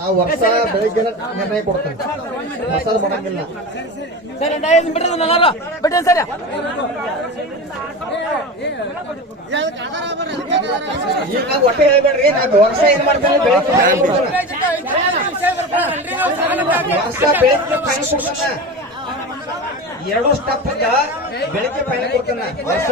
ನಾವು ವರ್ಷ ಬೆಳಿಗ್ಗೆ ನಿರ್ಣಯ ಕೊಡ್ತೇವೆ, ಹೊಸದ ಮಾಡಂಗಿಲ್ಲ. ಈಗ ಒಟ್ಟೆ ಹೇಳ್ಬೇಡ್ರಿ, ನಾವು ವರ್ಷ ಏನ್ ಮಾಡ್ತೇವೆ ವರ್ಷ ಬೆಳಿಗ್ಗೆ ಎರಡು ಸ್ಟೆಪ್ ಇಂದ ಬೆಳಿಗ್ಗೆ ಪೈನ ಕೊಡ್ತೇನೆ ವರ್ಷ.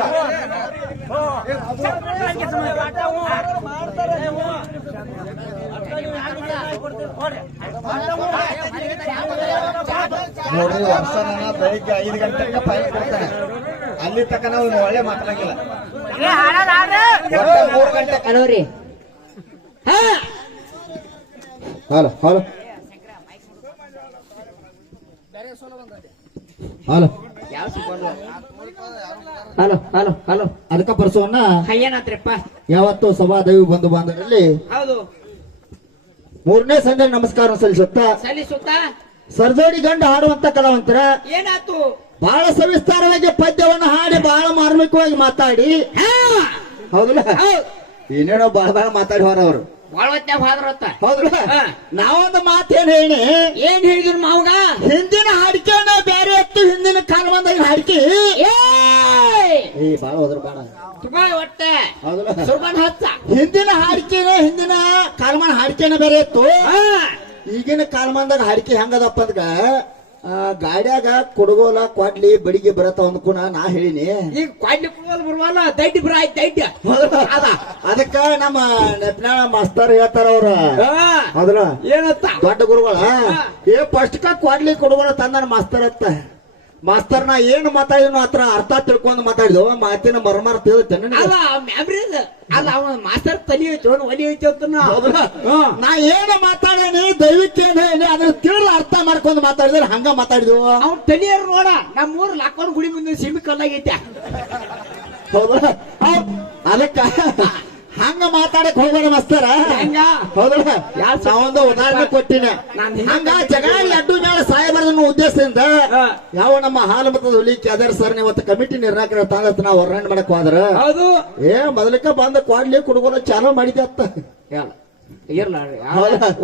ನೋಡ್ರಿ ವರ್ಷ ನಾನು ಬೆಳಿಗ್ಗೆ 5 ಗಂಟೆಗೆ ಪೈನ ಕೊಡ್ತೇನೆ. ಅಲ್ಲಿ ತಕ್ಕ ನಾವು ಒಳ್ಳೆ ಮಾತಾಡಂಗಿಲ್ಲ. 3 ಗಂಟೆ ಅಲೋರಿ hello hello hello hello hello hello ಅದಕ್ಕ ಪರ್ಸೋಣ ಏನಾತ್ರಪ್ಪ? ಯಾವತ್ತು ಸಭಾದೇವಿ ಬಂಧು ಬಾಂಧವರಲ್ಲಿ ಹೌದು 3ನೇ ಸಂಜೆ ನಮಸ್ಕಾರ ಸಲ್ಲಿಸುತ್ತಾ ಸರ್ಜೋಡಿ ಗಂಡ ಹಾಡುವಂತ ಕಲಾವಂತರ ಏನಾತು? ಬಹಳ ಸವಿಸ್ತಾರವಾಗಿ ಪದ್ಯವನ್ನು ಹಾಡಿ ಬಹಳ ಮಾರ್ಮಿಕವಾಗಿ ಮಾತಾಡಿ ಹೌದಲ್ಲ, ಏನೇನೋ ಬಹಳ ಮಾತಾಡಿ ಹೊರವರು ಹೌದಲ್ಲ. ನಾವೊಂದು ಮಾತೇನ್ ಹೇಳಿ ಏನ್ ಹೇಳಿದ್ರು ಮಾವಗ? ಹಿಂದಿನ ಹಾಡಿಕೆ ಬೇರೆ ಇತ್ತು, ಹಿಂದಿನ ಕಾಲಮಾನದಾಗ ಹಾಡಿಕೆ ಬಾಳ ಹೋದ್ರು ಬಾಳ ಹೊಟ್ಟೆ ಹೌದಲ್ಲ. ಹಚ್ಚ ಹಿಂದಿನ ಹಾಡಿಕೆನ ಹಿಂದಿನ ಕಾಲಮಾನ ಹಾಡಿಕೆನ ಬೇರೆ ಇತ್ತು. ಈಗಿನ ಕಾಲಮಾನದಾಗ ಹಾಡಿಕೆ ಹೆಂಗದಪ್ಪ ಅಂದ್ಗ ಗಾಡ್ಯಾಗ ಕೊಡಗೋಲ ಕ್ವಾಡ್ಲಿ ಬಡಿಗೆ ಬರತ್ತ ಅಂದ್ಕೂನ ನಾ ಹೇಳಿನಿ. ಈಗ ಕ್ವಾಡ್ಲಿ ಕೊಡಗೋಲ್ ಬರುವಲ್ಲ, ದಡ್ಡಿ ಬರ ದಡ್ಡ ಅದಕ್ಕ ನಮ್ಮ ನೆಪ್ನಾಳ ಮಾಸ್ತರ್ ಹೇಳ್ತಾರ ಅವ್ರ ಹೌದಲ್ಲ. ಏನತ್ತ ದೊಡ್ಡ ಗುರುಗಳ ಫಸ್ಟ್ ಕ್ವಾಡ್ಲಿ ಕೊಡಗೋಲ ತಂದ ಮಾಸ್ತರ್ ಅತ್ತ. ಮಾಸ್ತರ್ ನಾ ಏನು ಮಾತಾಡಿದ್ನು ಹತ್ರ ಅರ್ಥ ತಿಳ್ಕೊಂಡ್ ಮಾತಾಡಿದ್ವು, ಮಾತಿನ ಮರ್ಮಾರ ತಿಳಿತೇನೆ. ಅಲ್ಲ ಅವ ಮಾಸ್ತರ್ ತಲಿ ಹೋಯ್ತು ಒಲಿ ಹೋಯ್ತು ಅಂತ ನಾ ಏನು ಮಾತಾಡೇನಿ ದೈವಿಕ ಏನ್ ಹೇಳಿ ಅದ್ರ ತಿಳಿದು ಅರ್ಥ ಮಾಡ್ಕೊಂಡ್ ಮಾತಾಡಿದ್ರೆ ಹಂಗ ಮಾತಾಡಿದ್ವು. ಅವ್ನ ತಲಿಯರು ನೋಡ ನಮ್ಮೂರ್ ಲಾಕ್ಕೊಂಡ್ ಗುಡಿ ಮುಂದೆ ಸಿಮಿ ಕಲ್ಲಾಗೈತೆ. ಹೌದಾ, ಅದಕ್ಕ ಹಂಗ ಮಾತಾಡಕ್ ಹೋಗೋಣ ಮಾಸ್ತರ ಹೌದಲ್ಲ. ನಾವೊಂದು ಉದಾಹರಣೆ ಕೊಟ್ಟಿನಿ. ಹಂಗ ಜಗಳ ಅಡ್ಡು ಮೇಲೆ ಸಾಯಬಾರ್ದು ಉದ್ದೇಶದಿಂದ ಯಾವ ನಮ್ಮ ಹಾಲು ಮತದ ಹುಲಿಕೆ ಅದರ ಸರ್ ಇವತ್ತು ಕಮಿಟಿ ನಿರ್ಣಾಯಕರ ತಾಂಗತ್ ನಾವು ವರ್ಣನೆ ಮಾಡಕ್ ಹೋದ್ರ ಹೌದು ಮೊದಲಕ್ಕ ಬಂದ ಕ್ವಾಡ್ಲಿ ಕುಡ್ಗೋಲ ಚಾಲೂ ಮಾಡಿದೆ ಅತ್ತ.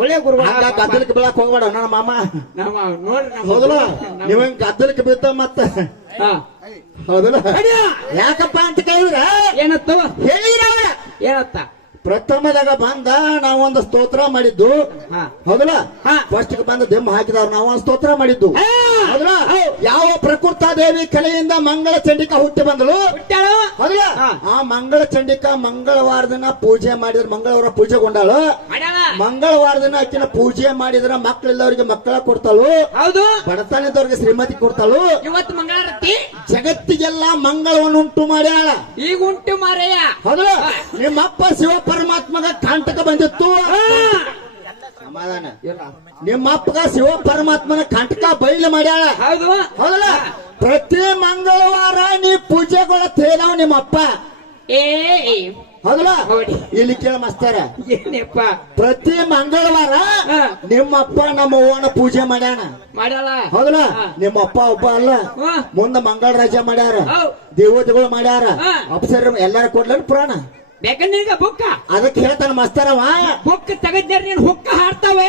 ಒಳ್ಳೆ ಗುರು ಗದ್ದಲಕ್ಕೆ ಬೀಳಕ್ ಹೋಗ್ಬೇಡ ನನ್ನ ಮಾಮ ನೋಡ್ರಿ ಹೌದಲ್ಲ. ನೀವಂಗ ಗದ್ದಲಕ್ಕೆ ಬೀಳ್ತ ಮತ್ತ ಹೌದಲ್ಲ. ಯಾಕಪ್ಪ ಅಂತ ಕೇಳಿದ್ರ ಏನತ್ತ ಹೇಳಿದ್ರ ಏನತ್ತ? ಪ್ರಥಮದಾಗ ಬಂದ ನಾವೊಂದು ಸ್ತೋತ್ರ ಮಾಡಿದ್ದು ಹೌದಲ್ಲ. ಫಸ್ಟ್ ಬಂದ ದೆಮ್ಮ ಹಾಕಿದವ್ರು ನಾವೊಂದು ಸ್ತೋತ್ರ ಮಾಡಿದ್ದು ಹೌದಲ್ಲ. ಯಾವ ಪ್ರಕೃತ ದೇವಿ ಕಲೆಯಿಂದ ಮಂಗಳ ಚಂಡಿಕಾ ಹುಟ್ಟಿ ಬಂದಳು ಹೌದಲ್ಲ. ಆ ಮಂಗಳ ಚಂಡಿಕಾ ಮಂಗಳವಾರ ದಿನ ಪೂಜೆ ಮಾಡಿದ್ರ, ಮಂಗಳವಾರ ಪೂಜೆಗೊಂಡಾಳು. ಮಂಗಳವಾರ ದಿನ ಆಕಿನ ಪೂಜೆ ಮಾಡಿದ್ರ ಮಕ್ಕಳಿಲ್ಲವರಿಗೆ ಮಕ್ಕಳ ಕೊಡ್ತಾಳು, ಹೌದು. ಬಡತನದವ್ರಿಗೆ ಶ್ರೀಮತಿ ಕೊಡ್ತಾಳು. ಇವತ್ತು ಮಂಗಳಾರತಿ ಜಗತ್ತಿಗೆಲ್ಲ ಮಂಗಳವನ್ನು ಉಂಟು ಮಾಡ್ಯಾಳ. ಈಗ ಉಂಟು ಮಾರಯ್ಯ ಹೌದಲ್ಲ. ನಿಮ್ಮಪ್ಪ ಶಿವ ಪರಮಾತ್ಮಗ ಕಾಂಟಕ ಬಂದಿತ್ತು, ಸಮಾಧಾನ. ನಿಮ್ಮ ಅಪ್ಪಗ ಶಿವ ಪರಮಾತ್ಮನ ಕಾಂಟಕ ಬಯಲು ಮಾಡ್ಯಾಳ. ಹೌದು ಹೌದಲ್ಲ. ಪ್ರತಿ ಮಂಗಳವಾರ ನೀ ಪೂಜೆಗಳ ತೇಲಾವ್ ನಿಮ್ಮಪ್ಪ ಹೌದಲ್ಲ. ಇಲ್ಲಿ ಕೇಳ ಮಾಸ್ತರ, ಏನಪ್ಪ ಪ್ರತಿ ಮಂಗಳವಾರ ನಿಮ್ಮಪ್ಪ ನಮ್ಮ ಅವ್ವನ ಪೂಜೆ ಮಾಡ್ಯಾಣ ಹೌದಲ್ಲ. ನಿಮ್ಮಪ್ಪ ಒಬ್ಬ ಅಲ್ಲ, ಮುಂದ ಮಂಗಳ ರಜೆ ಮಾಡ್ಯಾರ, ದೇವತೆಗಳು ಮಾಡ್ಯಾರ, ಅಪ್ಸರ ಎಲ್ಲಾರ ಕೊಡ್ಲ ಪುರಾಣ ಬೇಕಂದ್ರೆ ಬುಕ್ಕ. ಅದಕ್ಕೆ ಹೇಳ್ತಾನ ಮಾಸ್ತರವ ಬುಕ್ ತೆಗದ್ಯಾರ ನೀನ್ ಹುಕ್ಕ ಹಾಡ್ತಾವೆ.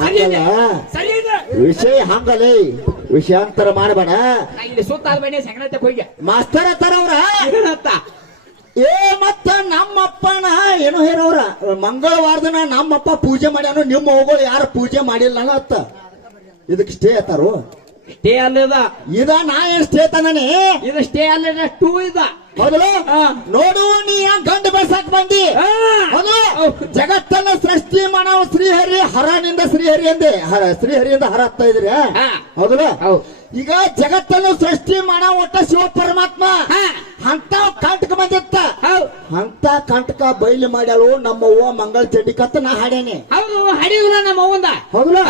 ಹಂಗಲ್ಲ ವಿಷಯ, ಹಂಗಲೇ ವಿಷಯಾಂತರ ಮಾಡಬೇಡ. ಇಲ್ಲಿ ಸುತ್ತ ಸಂಗಣತೆ ಹೋಗಿ ಮಾಸ್ತರ ಹತ್ತಾರವ್ರ ಮತ್ತ ನಮ್ಮಪ್ಪನ ಏನೋ ಹೇಳವ್ರ ಮಂಗಳವಾರ ದಿನ ನಮ್ಮಪ್ಪ ಪೂಜೆ ಮಾಡ್ಯಾನು, ನಿಮ್ಮ ಹೋಗೋಳು ಯಾರು ಪೂಜೆ ಮಾಡಿಲ್ಲ ಅತ್ತ. ಇದಕ್ಕೆ ಸ್ಟೇ ಹತ್ತಾರು. ಸ್ಟೇ ಅಲ್ಲದ ಇದ ನಾ ಏನ್ ಸ್ಟೇ ತಾನೇ, ಇದು ಸ್ಟೇ ಅಲ್ಲದ ಟೂ ಇದ ಮೊದಲು ನೋಡು. ನೀ ಗಂಡು ಬೆಳ್ಸಾಕ್ ಬಂದಿ ಜಗತ್ತನ್ನ ಸೃಷ್ಟಿ ಮಾಡವ ಶ್ರೀಹರಿ ಹರನಿಂದ ಶ್ರೀಹರಿ ಅಂದೆ, ಶ್ರೀಹರಿಯಿಂದ ಹರ ಹತ್ತಾ ಇದ್ರಿ ಹೌದಲ್ಲ. ಈಗ ಜಗತ್ತನ್ನು ಸೃಷ್ಟಿ ಮಾಡವ ಒಟ್ಟ ಶಿವ ಪರಮಾತ್ಮ ಅಂತ ಕಂಟಕ ಬಂದಿತ್ತ. ಅಂತ ಕಂಟಕ ಬಯಲು ಮಾಡ್ಯಾಳು ನಮ್ಮ ಅವ್ವ ಮಂಗಳ ಚಂಡಿಕತ್ತ ನಾ ಹಾಡೇನೆ. ಹೌದು ಹಡಿಯುಲ್ಲ ನಮ್ಮ ಅವ್ವಂದ ಹೌದಲ್ಲ.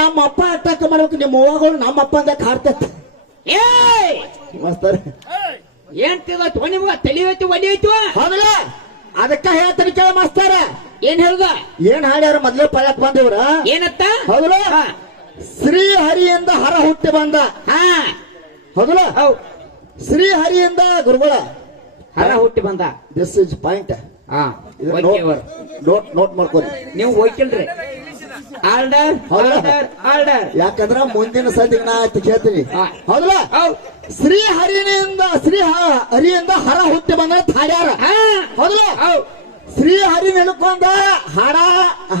ನಮ್ಮ ಅಪ್ಪ ಅಟ್ಟಾಕ ಮಾಡ್ಬೇಕು, ನಿಮ್ಮ ಅವ್ವಗಳು ನಮ್ಮ ಅಪ್ಪ ಅಂದಕ್ಕೆ ಹಾಡ್ತೈತಿ. ಮಾಸ್ತರ್ ಏನ್ ತಿಳ್ತು ನಿಮ್ಗ ತಲಿ ಹೋಯ್ತು ಒಲಿ ಹೋಯ್ತು ಹೌದಲ್ಲ. ಅದಕ್ಕ ಹೇಳ್ತಾನೆ ಕೇಳ ಮಾಸ್ತರ. ಏನ್ ಹೇಳುದ? ಏನ್ ಹಾಡ್ಯಾರ ಮೊದ್ಲೇ ಪಳಕ್ ಬಂದಿವ್ರ ಏನತ್ತ? ಹೌದಲ್ಲ. ಶ್ರೀಹರಿಯಿಂದ ಹರ ಹುಟ್ಟಿ ಬಂದ ಹೌದಲ್ಲ. ಶ್ರೀಹರಿಯಿಂದ ಗುರುಗಳ ಹರ ಹುಟ್ಟಿ ಬಂದ. This is point. ಹಾ ಇದು ಓಕೆ ಅವ್ರು. ನೋಟ್ ಮಾಡ್ಕೊರಿ. ನೀವು ಹೋಯ್ಕಿಲ್ರಿ ಆರ್ಡರ್ ಹೌದಾ? ಆರ್ಡರ್ ಆರ್ಡರ್ ಯಾಕಂದ್ರ ಮುಂದಿನ ಸಂದಿಗೆ ನಾ ಆಯ್ತು ಕೇಳ್ತೀನಿ. ಹಾ. ಹೌದಲ್ಲ? ಹೌದ್ ಶ್ರೀ ಹರಿಯಿಂದ ಹರ ಹುಟ್ಟಿ ಬಂದ ಹಾಡ್ಯಾರ. ಹಾ ಹೌದಲ್ಲ? ಹೌದ್ ಶ್ರೀ ಹರಿ ನೆನ್ಕೊಂಡ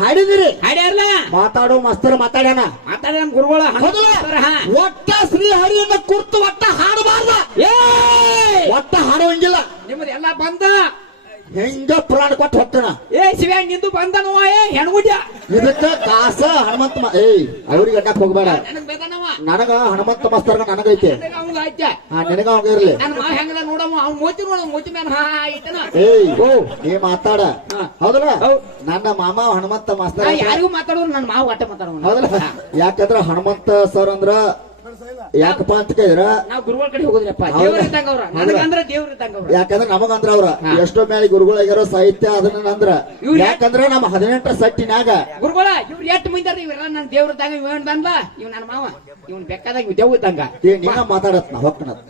ಹಾಡಿದಿರಿ. ಹಾಡ್ಯಾರಲ್ಲ ಮಾತಾಡೋ ಮಸ್ತರ್ ಮಾತಾಡ್ಯಾನ. ಮಾತಾಡ ನಮ್ ಗುರುಗಳ ಹೌದಲ್ಲ? ಒಟ್ಟ ಶ್ರೀ ಹರಿಯನ್ನ ಕುರ್ತು ಒಟ್ಟ ಹಾಡಬಾರ್ದ. ಒಟ್ಟ ಹಾಡುವಂಗಿಲ್ಲ. ನಿಮ್ಮದು ಎಲ್ಲ ಬಂದ ಹೆಂಗ ಪುರಾಣ ಕೊಟ್ಟು ಹೋಗ್ತಾನ. ಶಿವ್ಯಾ ನಿಂದು ಬಂದನವ ಹೆಣ್ಗುಡ್ಯ ಇದಕ್ಕ ಕಾಸ ಹನುಮಂತ ಏಯ್ ಅವ್ರಿಗೆ ಅಡ್ಡಕ್ ಹೋಗ್ಬೇಡ. ನನಗ್ ಬೇಕನವ ನನಗ ಹನುಮಂತ ಮಸ್ತರ್ಗ ನನಗೈತೆ. ಅವ್ನು ಆಯ್ತಾ ನಿನಗ ಅವಾಗ ಇರ್ಲಿ. ನನ್ನ ಮಾವ ಹೆಂಗದ ನೋಡಮ್ಮ ಅವ್ನು ಮೋತಿ ನೋಡ ಮೋತಿ ಮ್ಯಾಲ ಹಾ ಐತನ ಏಯ್ ನೀ ಮಾತಾಡ. ಹಾ. ಹೌದಲ್ಲ? ಹೌದ್. ನನ್ನ ಮಾಮ ಹನುಮಂತ ಮಾಸ್ತರ್. ಯಾರಿಗೂ ಮಾತಾಡೋರು ನನ್ನ ಮಾವ ಒಟ್ಟ ಮಾತಾಡೋಣ ಹೌದಲ್ಲ? ಯಾಕಂದ್ರ ಹನುಮಂತ ಸರ್ ಅಂದ್ರ ಯಾಕಪ್ಪ ಅಂತ ಕೇಳಿದ್ರ ನಾವ್ ಗುರುಗಳ ಕಡೆ ಹೋಗುದ್ರಪ್ಪ ಹೌದಾ? ದೇವ್ರ ಇದ್ದಂಗ ಅವ್ರ ನನಗಂದ್ರ ದೇವ್ರ ಇದ್ದಂಗ ಅವ್ರ ಯಾಕಂದ್ರ ನಮಗಂದ್ರ ಅವ್ರ ಹಾ. ಎಷ್ಟೋ ಮೇಲೆ ಗುರುಗಳಾಗ್ಯಾರೋ ಸಾಹಿತ್ಯ ಅದನ್ನ ಅಂದ್ರ ಇವ್ರು ಯಾಕಂದ್ರ ನಮ್ಮ 18ರ ಸಟ್ಟಿನ್ಯಾಗ ಗುರುಗಳ ಇವ್ರು ಎಷ್ಟು ಮಂದಿ ಇವ್ರೆಲ್ಲ ನನ್ನ ದೇವ್ರ ಇದ್ದಂಗ ಇವ್ ಬಂದ್ಲ ಇವ್ ನನ್ನ ಮಾವ ಇವ್ನ್ ಬೇಕಾದಾಗ ಇವ್ ದೇವ್ ಇದ್ದಂಗ ನೀನ ಮಾತಾಡತ್ ನಾ ಹೊಕ್ಕನತ್.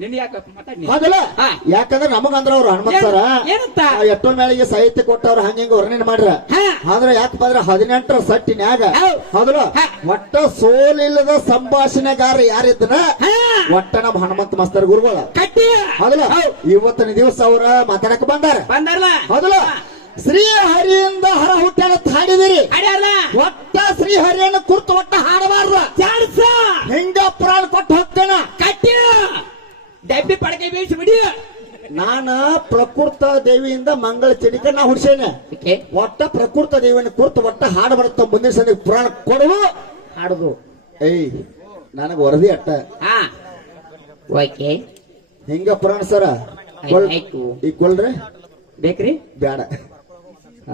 ನಿನ್ ಯಾಕ ಮಾತಾಡ್ನಿ ಹೌದಲ್ಲ? ಹಾ. ಯಾಕಂದ್ರ ನಮಗಂದ್ರ ಅವ್ರ ಹನುಮಂತ ಸರ ಏನಂತ ಎಷ್ಟೋ ಮೇಳಿಗೆ ಸಾಹಿತ್ಯ ಕೊಟ್ಟವ್ರ ಹಂಗ ವರ್ಣನೆ ಮಾಡ್ರ. ಹಾ. ಆದ್ರ ಯಾಕಪ್ಪ ಅಂದ್ರ 18ರ ಸಟ್ಟಿನ್ಯಾಗ ಹೌದ್. ಹೌದಲ್ಲ? ಹಾ. ಒಟ್ಟ ಸೋಲಿಲ್ಲದ ಸಂಭಾಷಣೆಗಾರ ಯಾರಿದ್ದನ ಹಾ. ಒಟ್ಟ ನಮ್ಮ ಹನುಮಂತ ಮಾಸ್ತರ್ ಗುರುಗಳ. ಕಟ್ಟಿ ಹೌದಲ್ಲ? ಹೌದ್. ಇವತ್ತಿನ ದಿವಸ ಅವ್ರ ಮಾತಾಡಕ್ ಬಂದಾರ. ಬಂದಾರಲ್ಲ ಹೌದಲ್ಲ? ಶ್ರೀ ಹರಿಯಿಂದ ಹರ ಹುಟ್ಟ್ಯಾನ ಹಾಡಿದಿರಿ. ಅಡ್ಯಾರಲ್ಲ ಒಟ್ಟ ಶ್ರೀ ಹರಿಯನ್ನು ಕುರ್ತು ಒಟ್ಟ ಹಾಡಬಾರ್ದ. ಚಾನ್ಸ ಹೆಂಗ ಪುರಾಣ ಕೊಟ್ಟು ಹೋಗ್ತೇನ. ಕಟ್ಟಿ ಡಬ್ಬಿ ಪಡಕೆ ಬೀಳ್ಸಿ ಬಿಡಿ ನಾನ ಪ್ರಕೃತ ದೇವಿಯಿಂದ ಮಂಗಳ ಚಡಿಕ ನಾ ಹುಡ್ಸೇನೆ. ಓಕೆ ಒಟ್ಟ ಪ್ರಕೃತ ದೇವಿಯನ್ನು ಕುರ್ತು ಒಟ್ಟ ಹಾಡ ಬರುತ್ತ ಮುಂದಿನ ಸಂದಿ ಪುರಾಣ ಕೊಡುವು ಹಾಡುದು ಏಯ್ ನನಗ ವರದಿ ಅಟ್ಟ. ಹಾ ಓಕೆ ಹಿಂಗ ಪುರಾಣ ಸರ ಆಯ್ತು ಈಗ ಕೊಲ್ರಿ ಬೇಕ್ರಿ ಬ್ಯಾಡ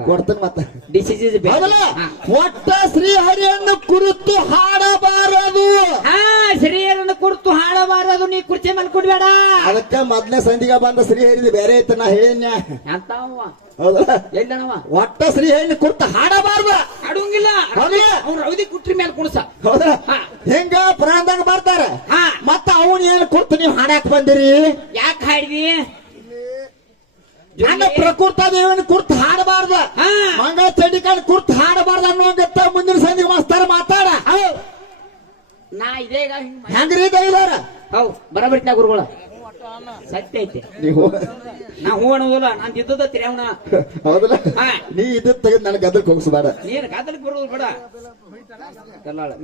ಕೊಡ್ತೇನೆ ಮತ್ತ. ಡಿಸೀಸ್ ಇಸ್ ಹೌದಲ್ಲ? ಒಟ್ಟ ಶ್ರೀ ಹರಿಯನ್ನು ಕುರಿತು ಹಾಡಬಾರದು. ಹಾ ಶ್ರೀಯರನ್ನು ಕುರಿತು ಹಾಡಬಾರದು. ನೀ ಕುರ್ಚಿ ಮೇಲೆ ಕುಡ್ಬೇಡ ಅದಕ್ಕ ಮೊದ್ಲೇ ಸಂಧಿಗ ಬಂದ ಶ್ರೀ ಹರಿದು ಬೇರೆ ಐತ ನಾ ಹೇಳಿನ. ಅಂತವ ಹೌದಲ್ಲ? ಎಲ್ಲನವ ಒಟ್ಟ ಶ್ರೀ ಹರಿಯನ್ನು ಕುರಿತು ಹಾಡಬಾರ್ದ. ಹಾಡುಂಗಿಲ್ಲ ಹೌದಲ್ಲ? ಅವ್ನು ರೌದಿ ಕುಟ್ರಿ ಮೇಲೆ ಕುಣಸ ಹೌದಲ್ಲ? ಹಾ. ಹೆಂಗ ಪುರಾಣದಾಗ ಬರ್ತಾರ. ಹಾ ಮತ್ತ ಅವನ್ ಏನ್ ಕುರ್ತು ನೀವ್ ಹಾಡಾಕ್ ಬಂದಿರಿ. ಯಾಕೆ ಹಾಡಿದಿ ನನ್ನ ಪ್ರಕೃತ ದೇವನ ಕುರ್ತು ಹಾಡಬಾರ್ದ. ಹಾ ಮಂಗಳ ಚಂಡಿಕಾನ್ ಕುರ್ತು ಹಾಡಬಾರ್ದ ಅನ್ನೋಂಗತ್ತ ಮುಂದಿನ ಸಂಧಿಗೆ ಮಾಸ್ತಾರ ಮಾತಾಡ. ನಾ ಇದೇಗ ಹೆಂಗ್ರಿ ದೈಲಾರ ಹೌದ್ ಬರಬರ್ತಿನ ಗುರುಗಳ ಸತ್ಯ ಐತೆ ನೀವು. ನಾ ಹೂ ಅನ್ನೋದಿಲ್ಲ ನಾನ್ ಇದ್ದದ ತಿರ್ಯಾವಣ ಹೌದಲ್ಲ? ಹಾ. ನೀ ಇದನ್ನ ತೆಗೆದು ನನಗೆ ಗದ್ದಕ್ಕೆ ಹೋಗಿಸ್ಬೇಡ. ನೀನ್ ಕಾದಲ್ಕ್ ಬರೋದು ಬೇಡ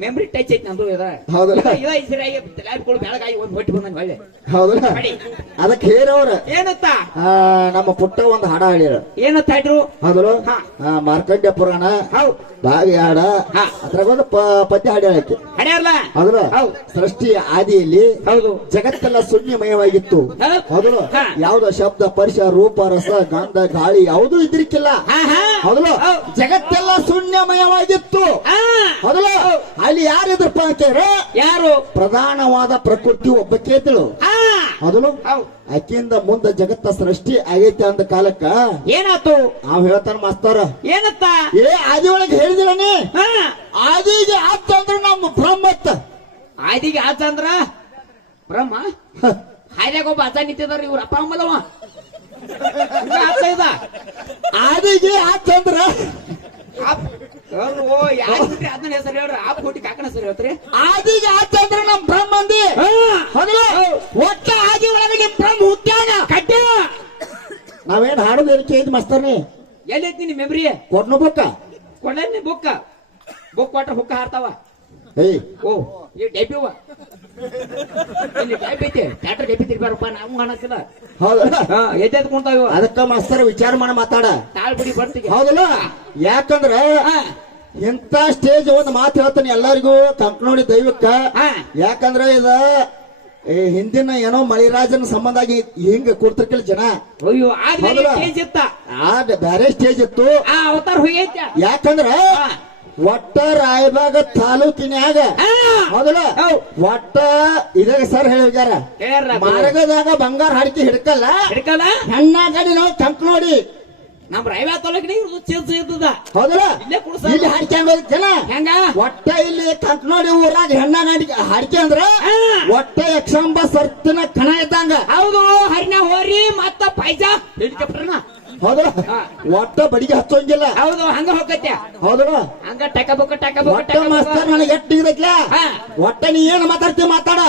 ಮೆಮ್ರಿ ಟಚ್ ಐತಿ ನಂದು ಇದ ಹೌದಲ್ಲ? ಇದ ಇಸ್ರಾಯಿ ಲ್ಯಾಬ್ಗಳು ಬೆಳಗಾಗಿ ಒಂದ್ ಹೊಟ್ಟಿ ಬಂದಂಗ ಒಳ್ಳೆ ಹೌದಲ್ಲ? ಮಾಡಿ. ಅದಕ್ಕೆ ಹೇರವ್ರ ಏನತ್ತ ನಮ್ಮ ಪುಟ್ಟ ಒಂದು ಹಾಡ ಹಾಡ್ಯಾರ. ಏನತ್ತ ಇಟ್ರು ಹೌದಲ್ಲ? ಹಾ. ಮಾರ್ಕಂಡ್ಯ ಪುರಾಣ ಹೌದ್ ಬಾಗಿ ಹಾಡ ಹಾ. ಅದ್ರಾಗ ಒಂದು ಪದ್ಯ ಹಾಡ್ಯಾಳಕ್ಕೆ. ಹಡ್ಯಾರ್ಲ ಹೌದಲ್ಲ? ಹೌದ್ ಸೃಷ್ಟಿಯ ಆದಿಯಲ್ಲಿ ಹೌದು ಜಗತ್ತೆಲ್ಲ ಶೂನ್ಯಮಯವಾಗಿತ್ತು. ಹೌದ್. ಹೌದಲ್ಲ? ಹಾ. ಯಾವ್ದು ಶಬ್ದ ಸ್ಪರ್ಶ ರೂಪ ರಸ ಗಂಧ ಗಾಳಿ ಯಾವುದೂ ಇದ್ರಿಕ್ಕಿಲ್ಲ. ಹಾ ಹಾ ಹೌದಲ್ಲ? ಹೌದ್. ಜಗತ್ತೆಲ್ಲ ಶೂನ್ಯಮಯವಾಗಿತ್ತು. ಹಾ. ಹೌದಲ್ಲ? ಅಲ್ಲಿ ಯಾರಿದ್ರಪ್ಪ ಅಂತಾರೆ ಯಾರು ಪ್ರಧಾನವಾದ ಪ್ರಕೃತಿ ಒಬ್ಬ ಕೇತಳು. ಹಾ ಹೌದಲ್ಲ? ಹೌದ್ ಆಕೆಯಿಂದ ಮುಂದ ಜಗತ್ತ ಸೃಷ್ಟಿ ಆಗೈತೆ ಅಂದ ಕಾಲಕ್ಕ ಏನಾತು ನಾವ್ ಹೇಳ್ತಾನ ಮಾಸ್ತರ ಏನತ್ತ ಆದಿ ಒಳಗೆ ಹೇಳಿದಿಲ್ಲ ನೀ. ಹಾ ಆದಿಗೆ ಆತಂದ್ರ ನಮ್ಮ ಬ್ರಹ್ಮತ್ತ. ಆದಿಗೆ ಆತ ಅಂದ್ರ ಬ್ರಹ್ಮ ಹಾದ್ಯಾಗ ಒಬ್ಬ ಆತ ನಿಂತಿದಾರ ಇವ್ರ ಅಪ್ಪ ಅಮ್ಮಲ್ಲವ ಆತ ಇದ ಆದಿಗೆ ಆತಂದ್ರ ಅದನ್ನ ಹೆಸರು ಹೇಳ್ರಿ ಆ ಕೋಟಿ ಕಾಕನ ಹೆಸರು ಹೇಳ್ತ್ರಿ ಆದಿಗೆ ಆತಂದ್ರ ನಮ್ ಬ್ರಹ್ಮಂದಿ. ಹೌದಲ್ಲ? ಒಟ್ಟ ಆದಿ ಒಳಗೆ ನಿಮ್ ಬ್ರಹ್ಮ ಹುಟ್ಟ್ಯಾನ. ಕಟ್ಟ ನಾವೇನ್ ಹಾಡೋದು ಏನಕ್ಕೆ ಐತಿ ಮಾಸ್ತರ್ನಿ ಎಲ್ಲೈತಿ ನಿಮ್ ಮೆಮ್ರಿ ಕೊಡ್ನು ಬುಕ್ಕ ಕೊಡಲಿ ಬುಕ್ ಬುಕ್ ಕೊಟ್ರ ಹುಕ್ಕ ಹಾರ್ತಾವ. ಏಯ್ ಓ ಈ ಡೆಬ್ಬಿವ ಇಲ್ಲಿ ಡೆಬ್ಬಿ ಐತಿ ಟ್ಯಾಕ್ಟರ್ ಡೆಬ್ಬಿ ತಿರ್ಬಾರಪ್ಪ ನಾವು ಕಾಣಕ್ಕಿಲ್ಲ. ಹೌದಲ್ಲ? ಎದ್ದೆದ್ ಕುಂತಾವ ಅದಕ್ಕ ಮಾಸ್ತರ ವಿಚಾರ ಮಾಡಿ ಮಾತಾಡ. ತಾಳ್ ಬಿಡಿ ಬರ್ತಿಗೆ ಹೌದಲ್ಲ? ಯಾಕಂದ್ರ ಇಂತ ಸ್ಟೇಜ್ ಒಂದ್ ಮಾತು ಹೇಳ್ತಾನೆ ಎಲ್ಲರಿಗೂ ಕಂಕನೋಡಿ ದೈವಕ್ಕ. ಯಾಕಂದ್ರ ಇದ ಹಿಂದಿನ ಏನೋ ಮಳಿರಾಜನ ಸಂಬಂಧ ಆಗಿ ಹಿಂಗ ಕೊಡ್ತಿರ್ಕಿಲ್ಲ ಜನ. ಅಯ್ಯೋ ಆದ್ಮೇಲೆ ಹೌದಲ್ಲ? ಸ್ಟೇಜ್ ಇತ್ತ ಬೇರೆ ಸ್ಟೇಜ್ ಇತ್ತು. ಆ ಅವತಾರ ಹೋಗೈತ ಯಾಕಂದ್ರ ಒಟ್ಟ ರಾಯಬಾಗ ತಾಲೂಕಿನ್ಯಾಗ ಹೌದಲ್ಲ? ಒಟ್ಟ ಇದಾಗ ಸರ್ ಹೇಳ್ಯಾರ ಮಾರ್ಗದಾಗ ಬಂಗಾರ ಹಾಡಿಕೆ ಹಿಡ್ಕಲ್ಲ ಹಿಡ್ಕಲ್ಲ ಹೆಣ್ಣ ಗಾಡಿ ನಾವು ಕಂಕ್ ನೋಡಿ ನಮ್ ರಾಯಬಾ ತಾಲೂಕಿನ ಇವ್ರದ್ದು ಚೇರ್ಸ್ ಇರ್ತದ ಹೌದಲ್ಲ ಇಲ್ಲೇ ಕುಡ್ಸ ಇಲ್ಲಿ ಹಾಡ್ಕೊಂಡ್ ಹೋಗ್ತೇನ ಹೆಂಗ ಒಟ್ಟ ಇಲ್ಲಿ ಕಂಕನೋಡಿ ಊರಾಗ ಹೆಣ್ಣ ಹಾಡ್ಕೆ ಅಂದ್ರ ಒಟ್ಟ ಯಕ್ಷಂಬ ಸರ್ತಿನ ಕಣ ಇದ್ದಂಗ ಹೌದು ಹರಿನ ಹೋರಿ ಮತ್ತ ಪೈಜಾ ಹೆಲಿಕಾಪ್ಟರ್ನ ಹೌದಲ್ಲ ಒಟ್ಟ ಬಡಿಗೆ ಹಚ್ಚೋಂಗಿಲ್ಲ ಹೌದು ಹಂಗ ಹೋಗತ್ತೆ ಹೌದಲ್ಲ ಹಂಗ ಟಕಬುಕ್ ಒಟ್ಟ ಮಾಸ್ತರ್ ನನಗೆ ಎಟ್ಟಿಗೈತ್ಲ ಒಟ್ಟ ನೀ ಏನ್ ಮಾತಾಡ್ತೀವಿ ಮಾತಾಡ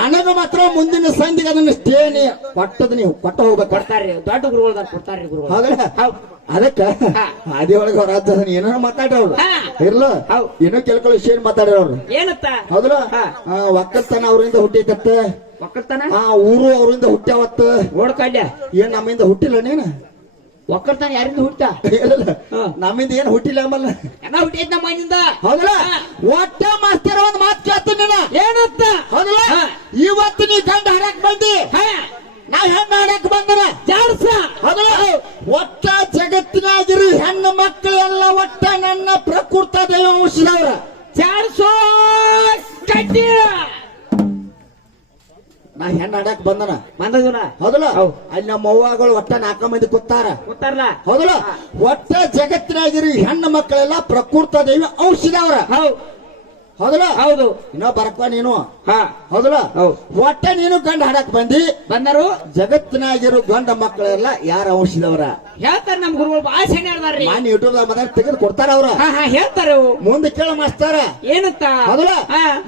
ನನಗ ಮಾತ್ರ ಮುಂದಿನ ಸಂಧಿಗೆ ಅದನ್ನ ಸ್ಟೇನಿ ಕೊಟ್ಟದ ನೀವು ಕೊಟ್ಟ ಹೋಗ್ಬೇಕು ಕೊಡ್ತಾರ್ರಿ ದೊಡ್ಡ ಗುರುಗಳು ಕೊಡ್ತಾರ್ರಿ ಗುರುಗಳು ಹೌದಲ್ಲ ಅದಕ್ಕ ಅದೇ ಒಳಗೆ ಅವ್ರ ಏನಾರ ಮಾತಾಡ್ರವ್ರು ಇರ್ಲ ಏನೋ ಕೆಲವು ವಿಷಯ ಮಾತಾಡ್ರವ್ರು ಏನತ್ತ ಹೌದಲ್ಲ ಒಕ್ಕಲ್ತನ ಅವರಿಂದ ಹುಟ್ಟಿತ್ತ ಒಕ್ಕಲ್ತನ ಊರು ಅವರಿಂದ ಹುಟ್ಟ್ಯಾವತ್ತ ಓಡ್ಕೊಂಡೆ ಏನ್ ನಮ್ಮಿಂದ ಹುಟ್ಟಿಲ್ಲ ನೀನ ಒಕ್ಕಲ್ತನ ಯಾರಿಂದ ಹುಟ್ಟ ನಮ್ಮಿಂದ ಏನ್ ಹುಟ್ಟಿಲ್ಲ ಆಮಲ್ಲ ಎಲ್ಲ ಹುಟ್ಟಿದ್ ನಮ್ಮ ಮನೆಯಿಂದ ಹೌದಲ್ಲ ಒಟ್ಟ ಮಾಸ್ತರ ಒಂದ್ ಮಾತು ಕೇಳ್ತೀನಿ ನೀನ ಏನತ್ತ ಹೌದಲ್ಲ ಇವತ್ತು ನೀ ಗಂಡ ಹರಕ್ ಬಂದಿ ನಾ ಹೆಣ್ಣು ಹರಕ್ ಬಂದನ ಜಾಡ್ಸ ಹೌದಲ್ಲ ಒಟ್ಟ ಜಗತ್ತಿನಾಗಿರು ಹೆಣ್ಣು ಮಕ್ಕಳೆಲ್ಲ ಒಟ್ಟ ನನ್ನ ಪ್ರಕೃತ ದೈವ ಉಳಿಸಿದವ್ರ ಜಾಡ್ಸೋ ಕಟ್ಟಿ ನಾ ಹೆಣ್ಣು ಹಡಕ್ ಬಂದನ ಬಂದದಿಲ್ಲ ಹೌದಲ್ಲ ಅಲ್ಲಿ ನಮ್ಮ ಅವ್ವಗಳು ಒಟ್ಟ 4 ಮಂದಿ ಕೂತಾರಲ್ಲ ಹೌದಲ್ಲ ಒಟ್ಟ ಜಗತ್ತಿನಾಗಿರು ಹೆಣ್ಣು ಮಕ್ಕಳೆಲ್ಲ ಪ್ರಕೃತ ದೈವ ಔಷಧವ್ರ ಹೌದಲ್ಲ ಹೌದು ಇನ್ನೋ ಬರಪ್ಪ ನೀನು ಹೌದಲ್ಲ ಒಟ್ಟ ನೀನು ಗಂಡ ಹಡಕ್ ಬಂದರು ಜಗತ್ತಿನಾಗಿರು ಗಂಡ ಮಕ್ಕಳೆಲ್ಲ ಯಾರ ಔಷಧವ್ರ ಹೇಳ್ತಾರ ನಮ್ ಗುರುಗಳು ಭಾಳ ಸಣ್ಣ ಹೇಳ್ತಾರ್ರಿ ನಾನು ಯೂಟ್ಯೂಬ್ ಮಾತಾಡಿ ತೆಗೆದು ಕೊಡ್ತಾರ ಅವ್ರ ಹೇಳ್ತಾರೆ ಮುಂದೆ ಕೇಳ ಮಾಸ್ತಾರ ಏನಂತ ಹೌದಲ್ಲ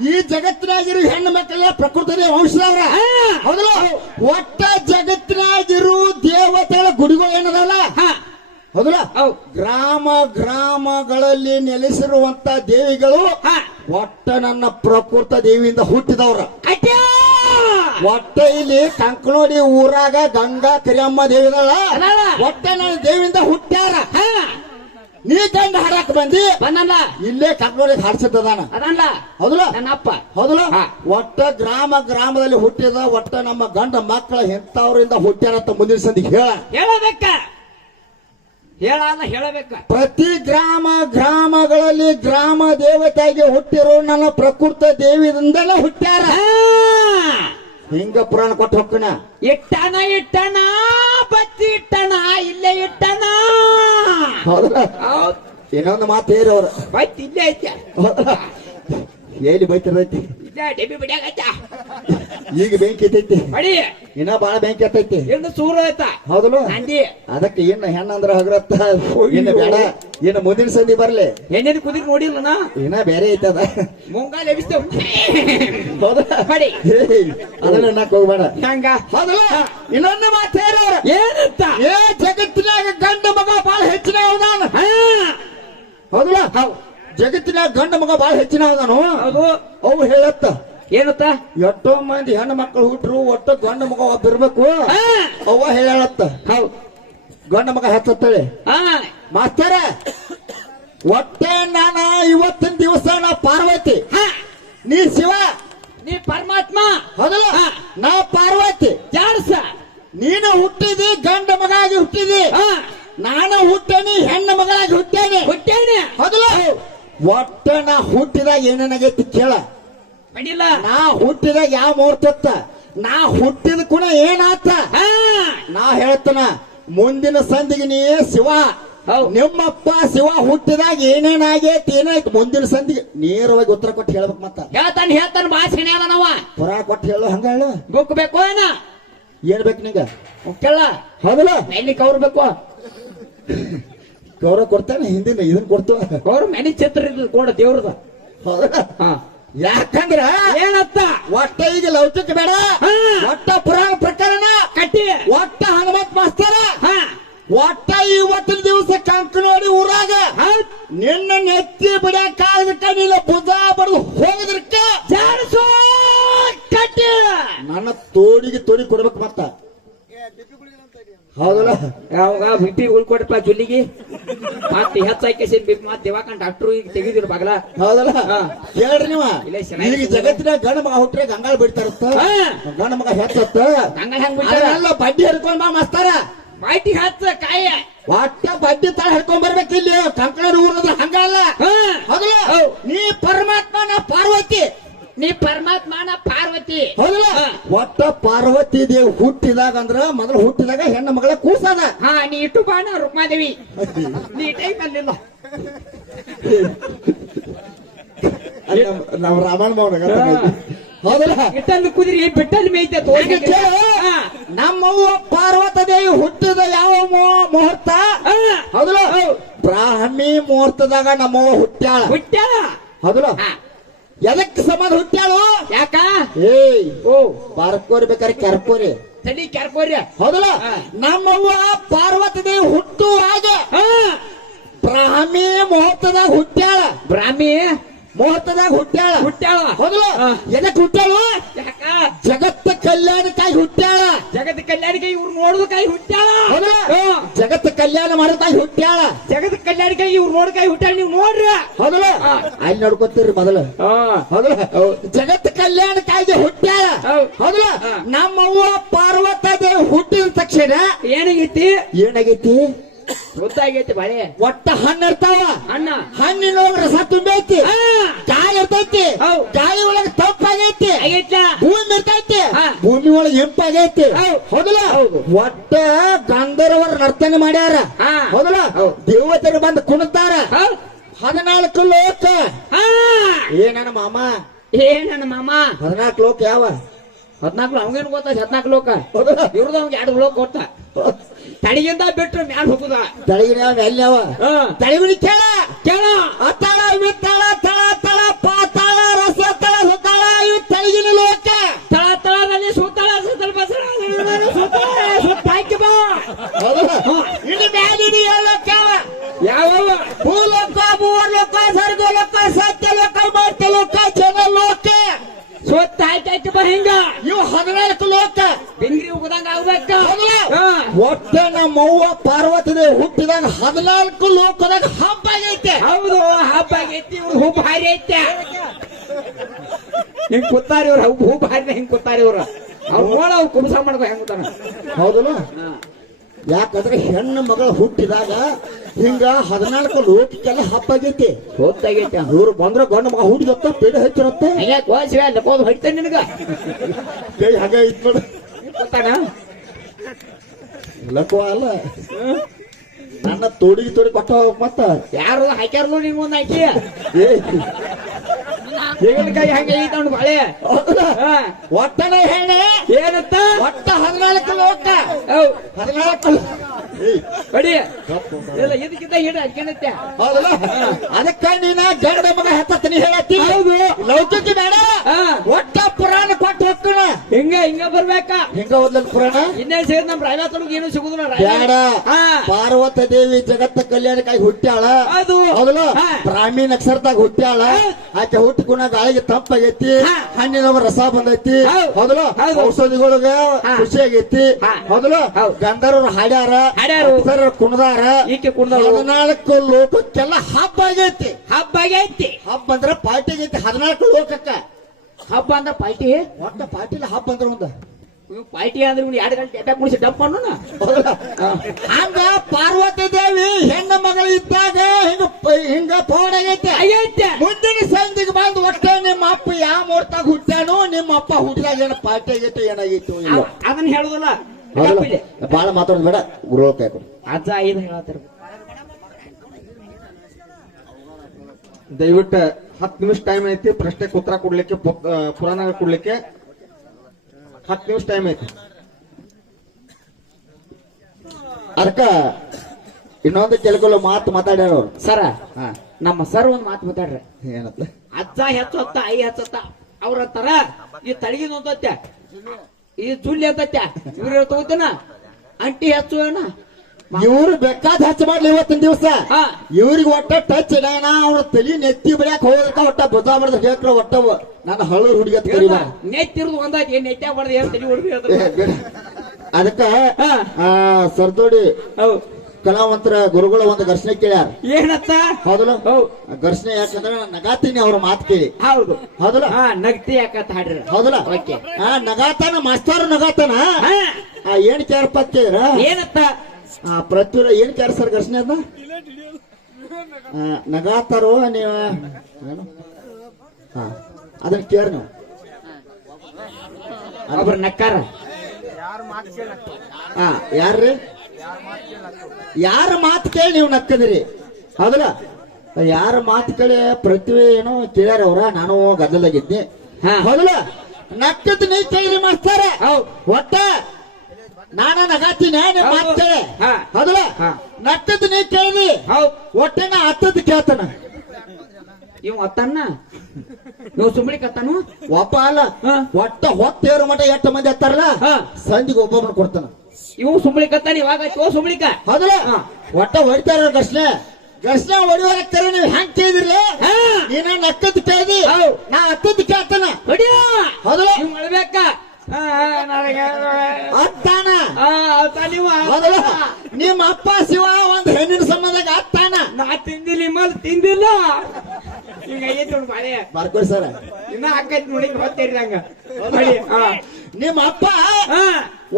ಈ ಜಗತ್ತಿನಾಗಿರು ಹೆಣ್ಣು ಮಕ್ಕಳೆಲ್ಲ ಪ್ರಕೃತಿ ಔಷಧವ್ರ ಹೌದಲ್ಲ ಒಟ್ಟ ಜಗತ್ತಿನಾಗಿರು ದೇವತೆಗಳ ಗುಡಿಗಳು ಏನದಲ್ಲ ಹೌದಲ್ಲ ಗ್ರಾಮಗಳಲ್ಲಿ ನೆಲೆಸಿರುವಂತ ದೇವಿಗಳು ಒಟ್ಟ ನನ್ನ ಪ್ರಕೃತ ದೇವಿಯಿಂದ ಹುಟ್ಟಿದವ್ರ ಒಟ್ಟ ಇಲ್ಲಿ ಕಂಕನೋಡಿ ಊರಾಗ ಗಂಗಾ ಕರಿಯಮ್ಮ ದೇವಿದಳ ಒಟ್ಟ ನನ್ನ ದೇವಿಯಿಂದ ಹುಟ್ಟ್ಯಾರ ನೀ ಗಂಡ ಹಾಡಕ್ ಬಂದಲ್ಲ ಇಲ್ಲೇ ಕಂಕನೋಡಿ ಹಾಡ್ಸಿದ್ದದಾನ ಅದಲ್ಲ ಹೌದಲ್ಲ ನನ್ನಪ್ಪ ಹೌದಲ್ಲ ಒಟ್ಟ ಗ್ರಾಮದಲ್ಲಿ ಹುಟ್ಟಿದ ಒಟ್ಟ ನಮ್ಮ ಗಂಡ ಮಕ್ಕಳ ಎಂತವ್ರಿಂದ ಹುಟ್ಟ್ಯಾರಂತ ಮುಂದಿನ ಸಂದಿಗೆ ಹೇಳಬೇಕ ಹೇಳಬೇಕ ಪ್ರತಿ ಗ್ರಾಮಗಳಲ್ಲಿ ಗ್ರಾಮ ದೇವತೆಯಾಗಿ ಹುಟ್ಟಿರೋ ನನ್ನ ಪ್ರಕೃತ ದೇವಿಯಿಂದಲೇ ಹುಟ್ಟ್ಯಾರ ಹಿಂಗ ಪುರಾಣ ಕೊಟ್ಟು ಹೋಗ್ತಾನ ಇಟ್ಟಣ ಬತ್ತಿ ಇಟ್ಟಣ ಇಲ್ಲೇ ಇಟ್ಟಣ ಹೌದಲ್ಲ ಇನ್ನೊಂದು ಮಾತು ಹೇಳಿ ಅವ್ರ ಬತ್ತಿ ಇಲ್ಲೇ ಐತೆ ಎಲ್ಲಿ ಬೈತಿರ್ತೈತಿ ಡೆಬ್ಬಿ ಬಿಡಿಯಾಗತ್ತ ಈಗ ಬೆಂಕಿ ಐತೈತಿ ಬಡಿ ಇನ್ನ ಬಾಳ ಬೆಂಕಿ ಐತೈತಿ ಇನ್ನು ಸೂರು ಐತ ಹೌದಲ್ಲ ನಂದಿ ಅದಕ್ಕೆ ಏನ ಹೆಣ್ಣಂದ್ರ ಹಗರತ್ತ ಇನ್ನು ಬೇಡ ಇನ್ನು ಮುಂದಿನ ಸಂಧಿ ಬರ್ಲಿ ಎಣ್ಣೆ ಕುದಿರ್ ನೋಡಿಲ್ಲ ಇನ್ನ ಬೇರೆ ಐತದ ಮುಂಗಾಲ ಎಬಿಸ್ತೇವ್ ಹೌದಾ ಬಡಿ ಅದನ್ನ ಅನ್ನಕ್ ಹೋಗ್ಬೇಡ ಹಂಗ ಹೌದಲ್ಲ ಇನ್ನೊಂದು ಮಾತು ಹೇಳವ್ರ ಏನಂತ ಏ ಜಗತ್ತಿನಾಗ ಗಂಡ ಮಗ ಬಾಳ ಹೆಚ್ಚಿನ ಅವದಾನ ಹೌದಲ್ಲ ಜಗತ್ತಿನಾಗ ಗಂಡ ಮಗ ಬಾಳ ಹೆಚ್ಚಿನ ಅವದಾನು ಹೌದು ಅವು ಹೇಳತ್ತ ಏನತ್ತ ಎಷ್ಟೋ ಮಂದಿ ಹೆಣ್ಣು ಮಕ್ಕಳು ಹುಟ್ರು ಒಟ್ಟು ಗಂಡ ಮಗ ಒಬ್ಬ ಇರ್ಬೇಕು ಅವ್ವ ಹೇಳತ್ತ ಹೌದು ಗಂಡ ಮಗ ಹತ್ತತ್ತಳೆ ಮಾಸ್ತರ ಒಟ್ಟೆ ನಾನ ಇವತ್ತಿನ ದಿವಸ ನಾ ಪಾರ್ವತಿ ನೀ ಶಿವ ನೀ ಪರಮಾತ್ಮ ಹೌದಲ್ಲ ನಾ ಪಾರ್ವತಿ ಜಾಡ್ಸ ನೀನು ಹುಟ್ಟಿದಿ ಗಂಡ ಮಗ ಆಗಿ ಹುಟ್ಟಿದಿ ನಾನು ಹುಟ್ಟೇನಿ ಹೆಣ್ಣು ಮಗಳಾಗಿ ಹುಟ್ಟೇನಿ ಹೌದಲ್ಲ ಒಟ್ಟ ನಾ ಹುಟ್ಟಿದಾಗ ಏನೇನಾಗೈತಿ ಕೇಳ ಮಾಡಿಲ್ಲ ನಾ ಹುಟ್ಟಿದಾಗ ಯಾವ ಮುಹೂರ್ತತ್ತ ನಾ ಹುಟ್ಟಿದ ಕುಣ ಏನಾತ ನಾ ಹೇಳ್ತಾನ ಮುಂದಿನ ಸಂದಿಗೆ ನೀ ಶಿವ ನಿಮ್ಮಪ್ಪ ಶಿವ ಹುಟ್ಟಿದಾಗ ಏನೇನಾಗೈತಿ ಏನಾಯ್ತು ಮುಂದಿನ ಸಂದಿಗೆ ನೇರವಾಗಿ ಉತ್ತರ ಕೊಟ್ಟು ಹೇಳ್ಬೇಕು ಮತ್ತ ಹೇಳ್ತಾನ ಭಾಷೆ ನಾವ ಪುರಾಣ ಕೊಟ್ಟು ಹೇಳು ಹಂಗ ಹೇಳು ಬುಕ್ ಬೇಕು ಏನ ಏನ್ ಬೇಕು ನಿಂಗ ಕೇಳ ಹೌದಲ್ಲ ಎಲ್ಲಿ ಕೌರ್ ಬೇಕು ಗೌರವ ಕೊಡ್ತಾನೆ ಹಿಂದಿನ ಇದನ್ ಕೊಡ್ತು ಅವ್ರ ಮನೆ ಚಿತ್ರ ಕೊಡ ದೇವ್ರದ ಯಾಕಂದ್ರ ಏನತ್ತ ಒಟ್ಟ ಈಗ ಲೌಕಿಕ ಬೇಡ ಒಟ್ಟ ಪುರಾಣ ಪ್ರಕರಣ ಕಟ್ಟಿ ಒಟ್ಟ ಹನುಮಂತ ಮಾಸ್ತರ ಒಟ್ಟ ಇವತ್ತಿನ ದಿವಸ ಕಂಕನೋಡಿ ಊರಾಗ ನಿನ್ನ ನೆತ್ತಿ ಬಿಡಕ್ಕಾಗದಕ್ಕ ನೀನು ಭುಜ ಬಡ್ದು ಹೋಗದ್ರಕ್ಕ ಜಾರಿಸೋ ಕಟ್ಟಿ ನನ್ನ ತೋಡಿಗೆ ತೋಡಿ ಕೊಡ್ಬೇಕು ಮತ್ತ ಹೌದಲ್ಲ ಯಾವಾಗ ಬಿಪಿ ಉಳ್ಕೊಡಪ್ಪ ಜೊಲ್ಲಿಗೆ ಮತ್ತೆ ಹೆಚ್ಚಾಕಿ ಬಿಪಿ ಮತ್ತೆ ದೇವಾಕಂಡ್ ಡಾಕ್ಟ್ರು ಈಗ ತೆಗಿದಿರು ಬಾಗಲ ಹೌದಲ್ಲ ಹೇಳ್ರಿ ನೀವ ಈಗ ಜಗತ್ತಿನ ಗಂಡ ಮಗ ಹುಟ್ರೆ ಗಂಗಾಳ ಬಿಡ್ತಾರತ್ತ ಗಂಡ ಮಗ ಹೆಚ್ಚತ್ತ ಗಂಗಾಳ ಹೆಂಗ್ ಬಿಡ್ತಾರ ಬಡ್ಡಿ ಹಿಡ್ಕೊಂಡ್ ಬಾ ಮಸ್ತಾರ ಬಾಯ್ಟಿ ಹಚ್ಚ ಕಾಯ ಒಟ್ಟ ಬಡ್ಡಿ ತಾಳ ಹಿಡ್ಕೊಂಡ್ ಬರ್ಬೇಕು ಇಲ್ಲಿ ಕಂಕಣ ಊರದ ಹಂಗಲ್ಲ ಹೌದಲ್ಲ ನೀ ಪರಮಾತ್ಮ ನಾ ಪಾರ್ವತಿ ನೀ ಪರಮಾತ್ಮ ನಾ ಪಾರ್ವತಿ ಹೌದಲ್ಲ ಒಟ್ಟ ಪಾರ್ವತಿ ದೇವಿ ಹುಟ್ಟಿದಾಗ ಅಂದ್ರ ಮೊದಲು ಹುಟ್ಟಿದಾಗ ಹೆಣ್ಣ ಮಗಳ ಕೂಸದ ಹಾ ನೀ ಇಟ್ಟು ಬಾಣ ರುಕ್ಮಾದೇವಿ ನೀ ಟೈಮ್ ಅಲ್ಲಿಲ್ಲ ನಾವ್ ರಾಮಾಯಣ ಮಾಡೋಣ ಹೌದಲ್ಲ ಇಟ್ಟಲ್ಲಿ ಕುದಿರಿ ಬಿಟ್ಟಲ್ಲಿ ಮೇಯ್ತೆ ಈಗ ಕೇಳು, ನಮ್ಮವ್ವ ಪಾರ್ವತ ದೇವಿ ಹುಟ್ಟಿದ ಯಾವ ಮುಹೂರ್ತ ಹೌದಲ್ಲ ಬ್ರಾಹ್ಮಿ ಮುಹೂರ್ತದಾಗ ನಮ್ಮವ್ವ ಹುಟ್ಟ್ಯಾಳ ಹುಟ್ಟ್ಯಾಳ ಹೌದಲ್ಲ ಎದಕ್ ಸಂಬಂಧ ಹುಟ್ಟ್ಯಾಳು ಯಾಕ ಏಯ್ ಓ ಬಾರ್ಕೋರಿ ಬೇಕಾರೆ ಕೆರ್ಕೋರಿ ತಡಿ ಕ್ಯಾರ್ಕೋರ್ಯ ಹೌದಲ್ಲ ನಮ್ಮವ್ವ ಪಾರ್ವತಿ ದೇವಿ ಹುಟ್ಟುವಾಗ ಬ್ರಾಹ್ಮಿ ಮುಹೂರ್ತದಾಗ ಹುಟ್ಟ್ಯಾಳ ಬ್ರಾಹ್ಮಿ ಮುಹೂರ್ತದಾಗ ಹುಟ್ಟ್ಯಾಳ ಹುಟ್ಟ್ಯಾಳ ಹೌದಲ್ಲ ಎದಕ್ ಹುಟ್ಟ್ಯಾಳು ಯಾಕ ಜಗತ್ತ ಕಲ್ಯಾಣಕ್ಕಾಗಿ ಹುಟ್ಟ್ಯಾಳ ಜಗತ್ ಕಲ್ಯಾಣಿಗೆ ಇವ್ರು ನೋಡುದಕ್ಕಾಗಿ ಹುಟ್ಟ್ಯಾಳ ಹೌದಲ್ಲ ಜಗತ್ತ ಕಲ್ಯಾಣ ಮಾಡೋದಕ್ಕಾಗಿ ಹುಟ್ಟ್ಯಾಳ ಜಗತ್ ಕಲ್ಯಾಣಿಗೆ ಇವ್ರು ನೋಡಕಾಗಿ ಹುಟ್ಟ್ಯಾಳ ನೀವು ನೋಡ್ರಿ ಹೌದಲ್ಲ ಅಲ್ಲಿ ನೋಡ್ಕೊತೀರಿ ಮೊದಲು ಹೌದಲ್ಲ ಜಗತ್ ಕಲ್ಯಾಣಕ್ಕಾಗಿ ಹುಟ್ಟ್ಯಾಳ ಹೌದಲ್ಲ ನಮ್ಮವ್ವ ಪಾರ್ವತ ದೇವಿ ಹುಟ್ಟಿದ ತಕ್ಷಣ ಏನಾಗೈತಿ ಏನಾಗೈತಿ ಗೊತ್ತಾಗೈತಿ ಬಾಳೆ ಒಟ್ಟ ಹಣ್ಣು ಇರ್ತಾವ ಅಣ್ಣ ಹಣ್ಣಿನ ರಸ ತುಂಬೈತಿ ಗಾಳಿ ಇರ್ತೈತಿ ಗಾಳಿ ಒಳಗ ತಂಪಾಗೈತಿ ಆಗೈತ್ಲ ಭೂಮಿ ಇರ್ತೈತಿ ಭೂಮಿ ಒಳಗೆ ಹೆಂಪಾಗೈತಿ ಹೌದಲ್ಲ ಒಟ್ಟ ಗಂಧರ್ವರ ನರ್ತನೆ ಮಾಡ್ಯಾರ ಹೌದಲ್ಲ ದೇವತೆರು ಬಂದು ಕುಣಿತಾರ 14 ಲೋಕ ಏನಣ್ಣ ಮಾಮ ಏನಣ್ಣ ಮಾಮ 14 ಲೋಕ ಯಾವ 14 ಅವಂಗೇನು ಗೊತ್ತ 14 ಲೋಕ ಇವ್ರದ್ದು ಅವ್ಗೆ 2 ಲೋಕ ಕೊಟ್ಟ ತಡಿಗಿಂದ ಬಿಟ್ರು ಮ್ಯಾಲ ಹೋಗುದ ತಳಗಿನ ಎಲ್ಯಾವ ತಳಗುಡಿ ಕೇಳ ಕೇಳ ಅತ್ತಳ ವಿತ್ತಳ ತಳ ತಳ ಪಾತಾಳ ರಸ ತಳ ಸುತ್ತಳ ಇವು ತಳಗಿನ ಲೋಕ ತಳ ತಳದಲ್ಲಿ ಸುತ್ತಳ ಸುತ್ತಲ ಬಸರ ಸುತ್ತ ಹಾಕಿ ಬಾ ಇನ್ನು ಮ್ಯಾಲಿನ ಲೋಕ ಯಾವ ಭೂಲೋಕ ಭೂಲೋಕ ಸ್ವರ್ಗಲೋಕ ಸತ್ಯಲೋಕ ಮರ್ತ್ಯಲೋಕ ಜನಲೋಕ ಸುತ್ತ ಹಾಕಿ ಬಾ ಹಿಂಗ ಇವು 14 ಲೋಕ ಬಿಂಗ್ರಿ ಉಗದಂಗ ಆಗ್ಬೇಕ ಒಟ್ಟ ನಮ್ಮವ್ವ ಪಾರ್ವತಿ ದೇವಿ ಹುಟ್ಟಿದಾಗ 14 ಲೋಕದಾಗ ಹಬ್ಬ ಆಗೈತೆ ಹೌದು ಹಬ್ಬ ಆಗೈತಿ ಇವ್ರು ಹೂ ಭಾರಿ ಐತೆ ಹಿಂಗ್ ಕೂತಾರ ಇವ್ರ ಹೂ ಭಾರಿ ಹಿಂಗ್ ಕೂತಾರ ಇವ್ರ ಅವ್ರು ನೋಡ ಅವ್ರು ಕುಂಸ ಮಾಡ್ಕೊ ಹೆಂಗ್ ಕೂತಾನ ಹೌದಲ್ಲ ಯಾಕಂದ್ರೆ ಹೆಣ್ಣು ಮಗಳು ಹುಟ್ಟಿದಾಗ ಹಿಂಗ 14 ಲೋಕಕ್ಕೆಲ್ಲ ಹಬ್ಬ ಆಗೈತಿ ಗೊತ್ತಾಗೈತೆ ಇವ್ರು ಬಂದ್ರ ಗಂಡ ಮಗ ಹುಟ್ಟಿದತ್ತ ಪೇಡ ಹೆಚ್ಚಿರತ್ತೆ ಹಂಗ ಕೋಸಿವೆ ಅಲ್ಲ ಕೋದು ಹೊಡಿತಾನೆ ನಿನಗ ಕೈ ಹಾಗೆ ಇತ್ ನೋಡು ಗೊತ್ತಾನ ಲಕೋ ಅಲ್ಲ ನನ್ನ ತೋಡಿ ಕೊಟ್ಟ ಮತ್ತ ಯಾರು ಹಾಕ್ಯಾರಲ್ಲ ನಿನ್ ಮುಂದ್ ಹಾಕಿ ಏ ಕೈ ಹಂಗೆ ಐತವ್ ಬಾಳೆ ಒಟ್ಟನೆ ಹೇಳಿ ಏನಂತ ಒಟ್ಟ 14 ಲೋಕ 14 ಬಡಿ ಇಲ್ಲ ಇದಕ್ಕಿಂತ ಹಿಡ ಅದ್ಕೇನತ್ತೆ ಹೌದಲ್ಲ ಅದಕ್ಕ ನೀನ ಗಂಡ ಮಗ ಹೆತ್ತನಿ ಹೇಳತ್ತಿ ಹೌದು ಲೌಕಿಕ ಬೇಡ ಒಟ್ಟ ಪುರಾಣ ಕೊಟ್ಟು ಹೋಗ್ತಾನ ಹಿಂಗ ಬರ್ಬೇಕಾ ಹಿಂಗ ಓದ್ಲಕ್ ಪುರಾಣ ಇನ್ನೇ ಸೇರಿ ನಮ್ ರಾಯವಾತೊಳಗೆ ಏನು ಸಿಗುದಿಲ್ಲ ಬೇಡ ಪಾರ್ವತ ದೇವಿ ಜಗತ್ತ ಕಲ್ಯಾಣಕ್ಕಾಗಿ ಹುಟ್ಟ್ಯಾಳ ಅದು ಹೌದಲ್ಲ ಬ್ರಾಹ್ಮಿ ನಕ್ಷತ್ರದಾಗ ಹುಟ್ಟ್ಯಾಳ ಆಕೆ ಹುಟ್ಟಿಕೊಂಡ ಗಾಳಿಗೆ ತಂಪಾಗೈತಿ ಹಣ್ಣಿನ ರಸ ಬಂದೈತಿ ಹೌದಲ್ಲ ಔಷಧಿಗಳಗ ಖುಷಿ ಆಗೈತಿ ಹೌದಲ್ಲ ಗಂಧರ್ವರು ಹಾಡ್ಯಾರ ಅಪ್ಸರರು ಕುಣದಾರ ಈಕೆ ಕುಣ್ದಾಳ 14 ಲೋಕಕ್ಕೆಲ್ಲ ಹಬ್ಬ ಆಗೈತಿ ಹಬ್ಬ ಆಗೈತಿ ಹಬ್ಬ ಅಂದ್ರ ಪಾರ್ಟಿ ಆಗೈತಿ 14 ಲೋಕಕ್ಕ ಹಬ್ಬ ಅಂದ್ರ ಪಾರ್ಟಿ ಒಟ್ಟ ಪಾರ್ಟಿಲಿ ಹಬ್ಬ ಅಂದ್ರ ಒಂದ ಪಾರ್ಟಿ ಅಂದ್ರೆ 2 ಗಂಟೆ ಎಬ್ಬ ಕುಡಿಸಿ ಡಪ್ ಮಾಡೋಣ ಹಂಗ ಪಾರ್ವತಿ ದೇವಿ ಹೆಣ್ಣು ಮಗಳು ಇದ್ದಾಗ ಹಿಂಗ ಪೌಡ್ ಆಗೈತೆ ಆಗೈತೆ ಮುಂದಿನ ಸಂಧಿಗೆ ಬಂದು ಒಟ್ಟ ನಿಮ್ಮ ಅಪ್ಪ ಯಾವ ಮುಹೂರ್ತಾಗ ಹುಟ್ಟ್ಯಾನು ನಿಮ್ಮ ಅಪ್ಪ ಹುಟ್ಟಿದಾಗ ಏನ ಪಾರ್ಟಿ ಆಗೈತೆ ಏನಾಗೈತು ಅದನ್ನ ಹೇಳುದಲ್ಲ ಬಾಳ ಮಾತಾಡೋದು ಬೇಡ ಗುರುಳಕ ಅಜ್ಜ ಐದು ಹೇಳತ್ತಾರ ದಯವಿಟ್ಟು 10 ನಿಮಿಷ ಟೈಮ್ ಐತಿ ಪ್ರಶ್ನೆಗೆ ಉತ್ತರ ಕೊಡ್ಲಿಕ್ಕೆ ಪುರಾಣ ಕೊಡ್ಲಿಕ್ಕೆ 10 ನಿಮಿಷ ಟೈಮ್ ಐತಿ ಅದಕ್ಕ ಇನ್ನೊಂದು ಕೆಲವು ಮಾತು ಮಾತಾಡ್ಯಾರ ಅವ್ರು ಸರ ನಮ್ಮ ಸರ್ ಒಂದ್ ಮಾತು ಮಾತಾಡ್ರಿ ಏನತ್ತ ಅಜ್ಜ ಹೆಚ್ಚೊತ್ತ ಐ ಹೆಚ್ಚೊತ್ತ ಅವ್ರ ಅಂತಾರ ಈ ತಳಗಿನ ಒಂದತ್ಯ ಈ ಜುಲ್ಲಿ ಅಂತತ್ಯ ಇವ್ರ ತಗೋತೇನ ಅಂಟಿ ಹೆಚ್ಚು ಏನ ಇವ್ರು ಬೇಕಾದ ಹಚ್ಚ ಮಾಡ್ಲಿ ಇವತ್ತಿನ ದಿವಸ ಇವ್ರಿಗೆ ಒಟ್ಟ ಟಚ್ ಇಡಣ ಅವ್ರ ತಲಿ ನೆತ್ತಿ ಬಡಿಯಾಕ ಹೋಗಕ ಒಟ್ಟ ಬುದ್ಧ ಬಡ್ದ ಹೇಳ್ಕ್ರ ಒಟ್ಟ ನನ್ನ ಹಳ್ಳೂರ್ ಹುಡುಗಿ ಅಂತ ಕರೀಬ ನೆತ್ತಿರುದು ಒಂದಾಯ್ತು ಏನ್ ನೆತ್ಯ ಬಡ್ದ ಏನ್ ತಲಿ ಹೊಡ್ದು ಅದಕ್ಕ ಸರ್ದೋಡಿ ಕಲಾವಂತರ ಗುರುಗಳ ಒಂದು ಘರ್ಷಣೆ ಕೇಳ್ಯಾರ ಏನತ್ತ ಹೌದಲ್ಲ ಘರ್ಷಣೆ ಯಾಕಂದ್ರೆ ನಗಾತೀನಿ ಅವ್ರ ಮಾತು ಕೇಳಿ ಹೌದು ಹೌದಲ್ಲ ನಗ್ತಿ ಯಾಕಂತ ಹಾಡ್ರಿ ಹೌದಲ್ಲ ನಗಾತಾನ ಮಾಸ್ತಾರ ನಗಾತಾನ ಏನ್ ಕೇಳಪ್ಪ ಕೇಳಿದ್ರ ಏನತ್ತ ಪ್ರತಿಯೊಂದು ಏನ್ ಕೇಳ ಸರ್ ಘರ್ಷಣೆ ಅದ ನಗಾತಾರೋ ನೀವ ಅದನ್ನ ಕೇರ್ ನೀವು. ಒಬ್ರು ನಕ್ಕಾರ. ಹಾ ಯಾರ್ರಿ? ಯಾರ ಮಾತು ಕೇಳಿ ನೀವು ನಕ್ಕದಿರಿ ಹೌದಲ್ಲ? ಯಾರ ಮಾತು ಕೇಳಿ ಪೃಥ್ವಿ ಏನೋ ಕೇಳ್ಯಾರ ಅವ್ರ, ನಾನು ಗದ್ದಲಾಗಿದ್ನಿ ಹಾ. ಹೌದಲ್ಲ? ನಕ್ಕದ್ ನೀ ಕೇಳಿ ಮಾಸ್ತಾರ. ಹೌದ್. ಒಟ್ಟ ನಾನ ನಗಾತೀನಿ ನಿಮ್ ಮಾತು ಕೇಳಿ ಹಾ. ಹೌದಲ್ಲ? ಹಾ. ನಕ್ಕದ್ ನೀ ಕೇಳಿ ಹೌದ್. ಒಟ್ಟನ ಹತ್ತದ್ ಕೇಳ್ತಾನ. ಇವ್ ಅತ್ತನ್ನ ನೀವು ಸುಮ್ಮನೆ ಕತ್ತಾನು. ಒಬ್ಬ ಅಲ್ಲ, ಹಾ. ಒಟ್ಟ ಹೊತ್ತೇರು ಮಠ ಎಷ್ಟು ಮಂದಿ ಹತ್ತಾರಲ್ಲ ಹಾ. ಸಂಧಿಗೆ ಒಬ್ಬೊಬ್ಬನ ಕೊಡ್ತಾನ. ಇವು ಸುಮ್ಮನೆ ಕತ್ತಾನ. ಇವಾಗ ಸುಮ್ಮನಿಕ. ಹೌದಲ್ಲ? ಹಾ. ಒಟ್ಟ ಹೊಡಿತಾರ ಘರ್ಷಣೆ ಹೊಡಿಯೋರ ನೀವು ಹೆಂಗ್ ಕೇಳಿದ್ರಲ್ಲ? ಹಾ. ನೀನ ನಕ್ಕದ್ ಕೇಳಿ ಹೌದ್. ನಾ ಹತ್ತದ್ ಕೇಳ್ತಾನ. ಹೊಡಿಯ. ಹೌದಲ್ಲ? ನೀವು ಮಾಡ್ಬೇಕ. ಅತ್ತಾನ. ನೀವು ಹೌದಲ್ಲ? ನಿಮ್ಮ ಅಪ್ಪ ಶಿವ ಒಂದ್ ಹೆಣ್ಣಿನ ಸಂಬಂಧಾಗ ಅತ್ತಾನ. ನಾ ತಿಂದಿಲ್ಲ ಮಲ್ ತಿಂದಿಲ್ಲ. ಈಗ ಆಗೈತಿ ನೋಡಿ ಬಾಳೆ. ಬರ್ಕೋರಿ ಸರ್. ಇನ್ನ ಹಾಕೈತಿ ನೋಡಿ ಹೊತ್ತೇರಿ ಹಂಗ. ನಿಮ್ಮ ಅಪ್ಪ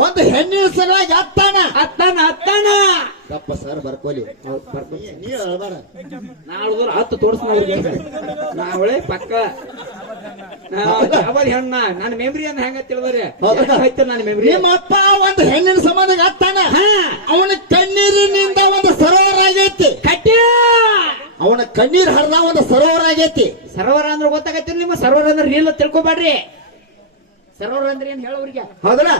ಒಂದ್ ಹೆಣ್ಣಿನ ಸಲುವಾಗಿ ಅತ್ತಾನ. ಅತ್ತಾನ ಅತ್ತಾನ. ತಪ್ಪ ಸರ್ ಬರ್ಕೋಲಿ. ನೀವ್ ಹೇಳ್ಬೇಡ. ನಾಳೆ 10 ತೋರ್ಸ್ನ ಅವ್ರಿಗೆ. ನಾವಳೆ ಪಕ್ಕ ಅವರ್ ಹೆಣ್ಣ ನನ್ನ ಮೆಮ್ರಿ ಅನ್ನ ಹೆಂಗ ತಿಳಿದ್ರೆ ನನ್ನ ಮೆಮ್ರಿ. ನಿಮ್ಮ ಅಪ್ಪ ಒಂದ್ ಹೆಣ್ಣಿನ ಸಂಬಂಧಾಗ ಅತ್ತಾನ. ಅವನ ಕಣ್ಣೀರಿನಿಂದ ಒಂದು ಸರೋವರ ಆಗೈತಿ. ಕಟ್ಟಿ ಅವನ ಕಣ್ಣೀರ್ ಹರಿದ ಒಂದು ಸರೋವರ ಆಗೈತಿ. ಸರೋವರ ಅಂದ್ರೆ ಗೊತ್ತಾಗತ್ತಿಲ್ಲ. ನಿಮ್ಮ ಸರೋವರ ಅಂದ್ರೆ ರೀಲ್ ತಿಳ್ಕೊಬೇಡ್ರಿ. ಸರೋವರ ಅಂದ್ರೆ ಏನ್ ಹೇಳೋರಿಗೆ. ಹೌದಲ್ಲ?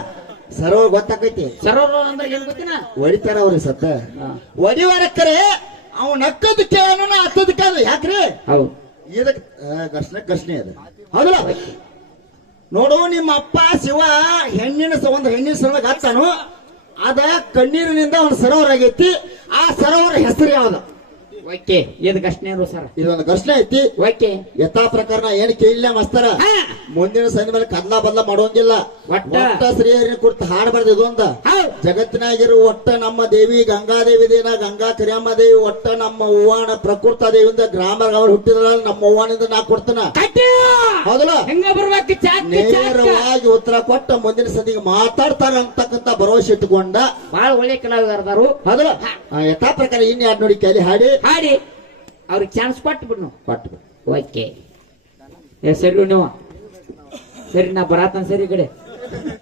ಸರೋವರ ಗೊತ್ತಾಕೈತಿ. ಸರೋವರ ಅಂದ್ರೆ ಏನ್ ಗೊತ್ತಿನ? ಹೊಡಿತಾರ ಅವ್ರಿ ಸತ್ತ ಹೊಡಿವಾರಕ್ಕರೆ ಅವ್ ನಕ್ಕದ ಕೇಳೋಣ ಹತ್ತದ ಕೇಳ. ಯಾಕ್ರಿ? ಹೌದು. ಇದಕ್ ಘರ್ಷಣೆ ಅದ ಹೌದಲ್ಲ? ನೋಡು, ನಿಮ್ಮ ಅಪ್ಪ ಶಿವ ಒಂದ್ ಹೆಣ್ಣಿನ ಸಲುವಾಗಿ ಹತ್ತಾನು. ಅದ ಕಣ್ಣೀರಿನಿಂದ ಒಂದು ಸರೋವರ ಆಗೈತಿ. ಆ ಸರೋವರ ಹೆಸರು ಯಾವ್ದು? ಓಕೆ. ಇದು ಕಷ್ಟನೇ ಸರ್. ಇದೊಂದು ಘರ್ಷಣೆ ಐತಿ. ಓಕೆ. ಯಥಾ ಪ್ರಕಾರ ಏನ್ ಕೇಳಿಲ್ಲ ಮಾಸ್ತರ. ಮುಂದಿನ ಸಂಧಿ ಮೇಲೆ ಕದ್ಲಾ ಬದ್ಲಾ ಮಾಡೋಂಗಿಲ್ಲ. ಒಟ್ಟ ಶ್ರೀಹರಿನ ಕುರಿತು ಹಾಡಬಾರ್ದು. ಇದೊಂದ ಜಗತ್ತಿನಾಗಿರೋ ಒಟ್ಟ ನಮ್ಮ ದೇವಿ ಗಂಗಾದೇವಿ ದೇನ ಗಂಗಾ ಕರಿಯಮ್ಮ ದೇವಿ ಒಟ್ಟ ನಮ್ಮ ಹೂವಾಣ ಪ್ರಕೃತ ದೇವಿಯಿಂದ ಗ್ರಾಮ ಅವ್ರು ಹುಟ್ಟಿದ್ರ ನಮ್ಮ ಹೂವಾನಿಂದ ನಾ ಕೊಡ್ತಾನ. ಹೌದಲ್ಲ? ಹೆಂಗ ಬರ್ಬೇಕು? ನೇರವಾಗಿ ಉತ್ತರ ಕೊಟ್ಟ ಮುಂದಿನ ಸಂಧಿಗೆ ಮಾತಾಡ್ತಾರ ಅಂತಕ್ಕಂತ ಭರವಸೆ ಇಟ್ಟುಕೊಂಡ ಬಹಳ ಒಳ್ಳೆ ಕಲಾವಿದಾರದಾರು. ಹೌದಲ್ಲ? ಯಥಾ ಪ್ರಕಾರ ಇನ್ ಯಾರು ನೋಡಿ ಕೇಳಿ ಹಾಡಿ ಅವ್ರಿಗೆ ಚಾನ್ಸ್ ಕೊಟ್ಟು ಬಿಡ್ನು. ಕೊಟ್ಟು ಓಕೆ. ಸರಿ ನೀವು ಸರಿ ನಾ ಬರಾತನ ಸರಿ ಈ ಕಡೆ.